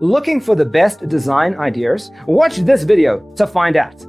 Looking for the best design ideas? Watch this video to find out.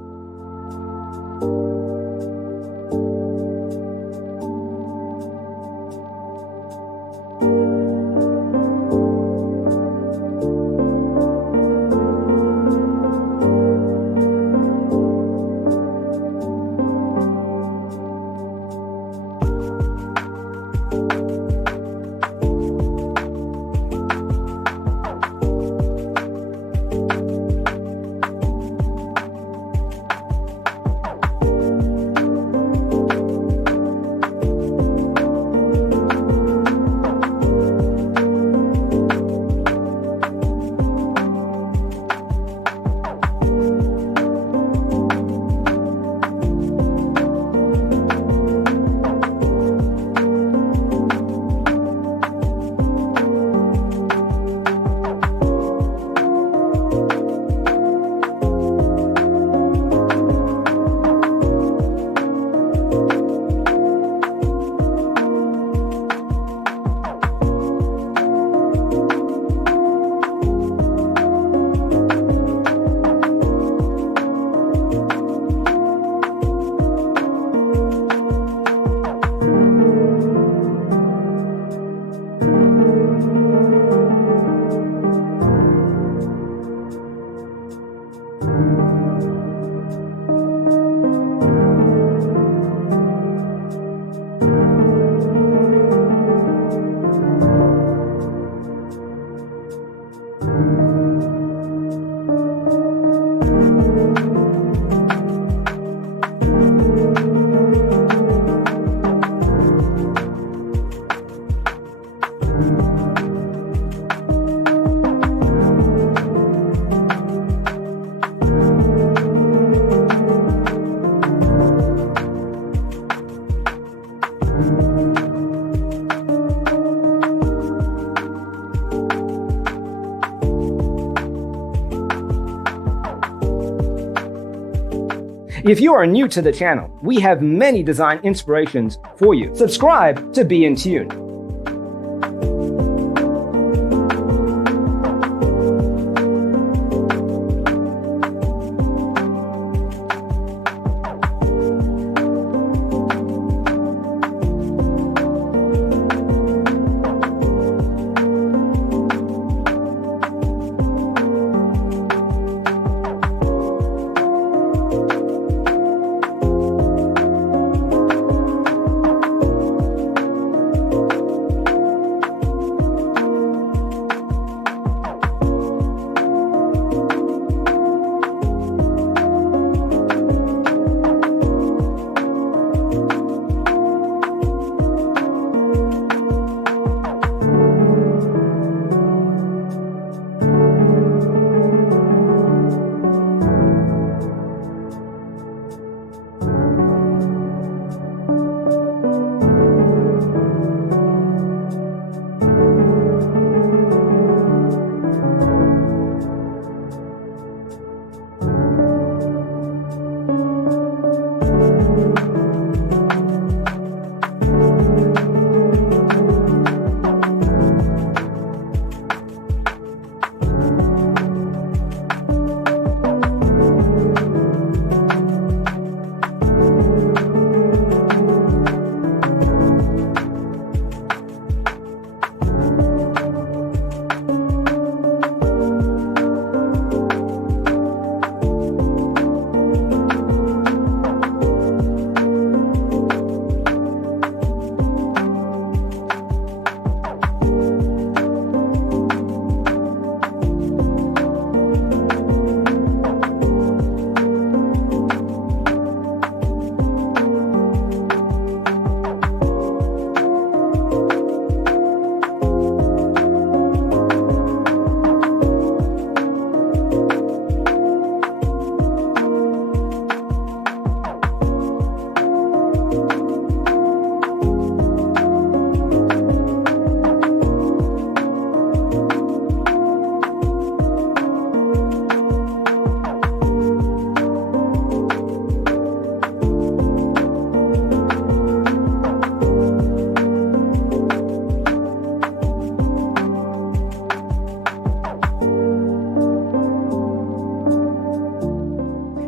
If you are new to the channel, we have many design inspirations for you. Subscribe to be in tune.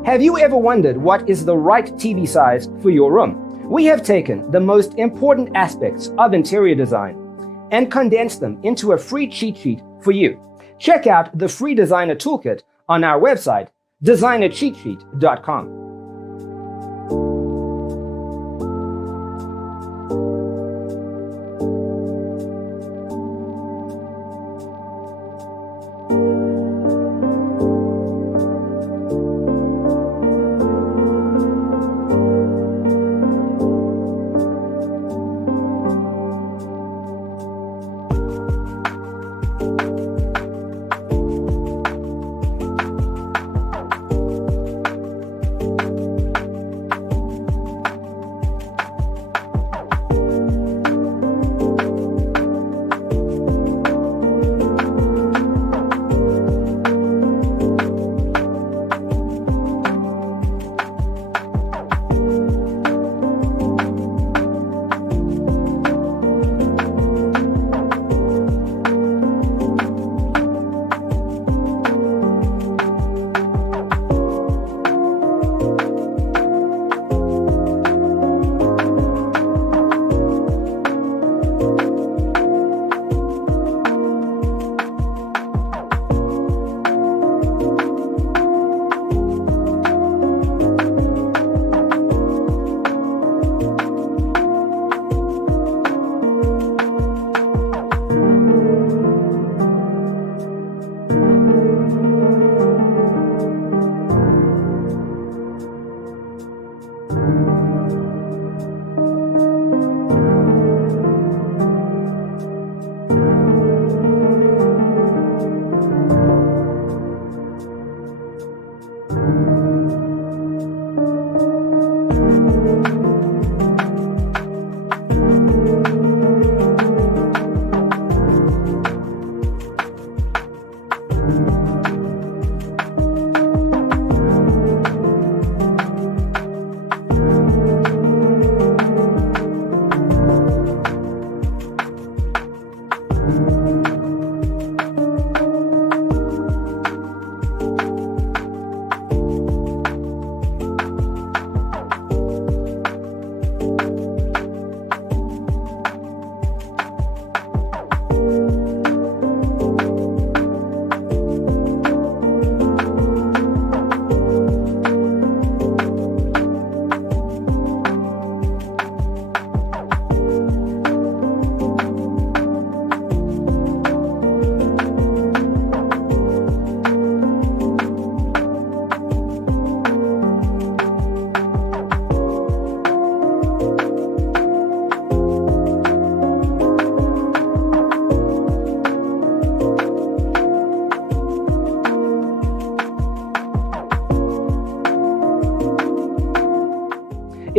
Have you ever wondered what is the right TV size for your room? We have taken the most important aspects of interior design and condensed them into a free cheat sheet for you. Check out the free designer toolkit on our website, designercheatsheet.com.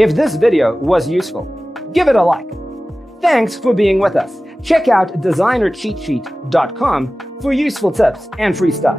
If this video was useful, give it a like. Thanks for being with us. Check out designercheatsheet.com for useful tips and free stuff.